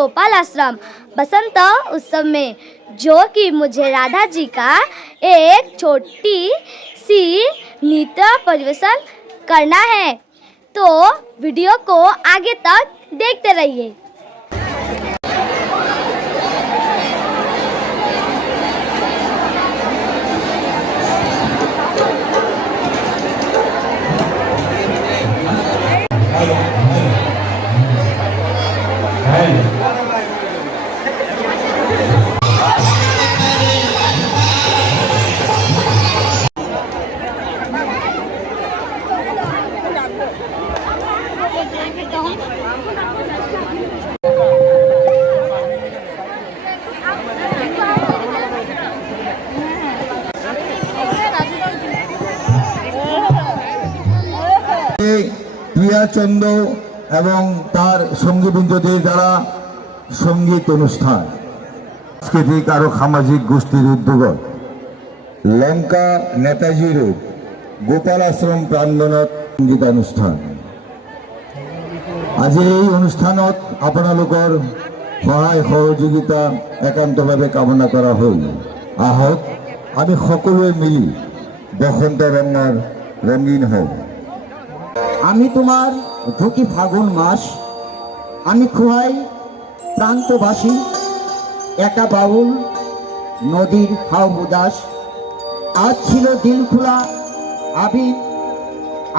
गोपाल आश्रम बसंत उत्सव में, जो कि मुझे राधा जी का एक छोटी सी नृत्य परिवेशन करना है। तो वीडियो को आगे तक देखते रहिए। প্রিয়াচন্দ্র এবং তার সঙ্গীবৃন্দদের দ্বারা সঙ্গীত অনুষ্ঠান, সাংস্কৃতিক আরো সামাজিক গোষ্ঠীর উদ্যোগত লঙ্কা নেতাজী রোড গোপাল আশ্রম প্রাঙ্গণত সঙ্গীতানুষ্ঠান। আজি এই অনুষ্ঠানত আপোনালোকৰ সহায় সহযোগিতা একান্তভাৱে কামনা কৰা হ'ল। আহক আমি সকলোৱে মিলি বসন্ত ৰঙৰ ৰঙীন হওঁ। আমি তোমার ঢুকি ফাগুন মাস, আমি খুহাই প্রান্তবাসী, একা বাউল নদীর হাও উদাস। আজ ছিল দিল খোলা আবির,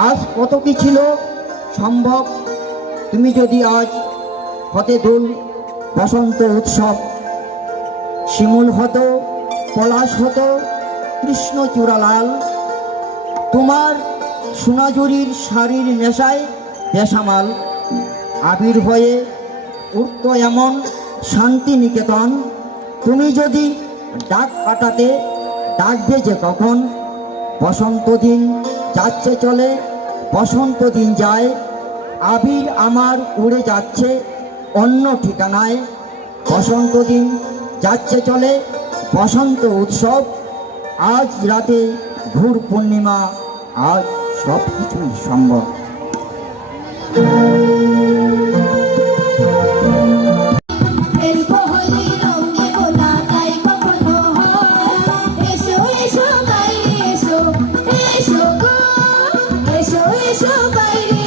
আজ কত কি ছিল সম্ভব, তুমি যদি আজ হতে দোল বসন্ত উৎসব। শিমুল হতো, পলাশ হতো, কৃষ্ণ চূড়ালাল, তোমার সোনাঝুরির শাড়ির নেশায় বেসামাল। আবির হয়ে উঠত এমন শান্তি নিকেতন, তুমি যদি ডাক কাটাতে ডাকবে যে কখন। বসন্ত দিন যাচ্ছে চলে, বসন্ত দিন যায়, আবির আমার উড়ে যাচ্ছে অন্য ঠিকানায়। বসন্ত দিন যাচ্ছে চলে, বসন্ত উৎসব, আজ রাতে ঘোর পূর্ণিমা, আজ সব কিছুই সম্ভব। এসো বাইরে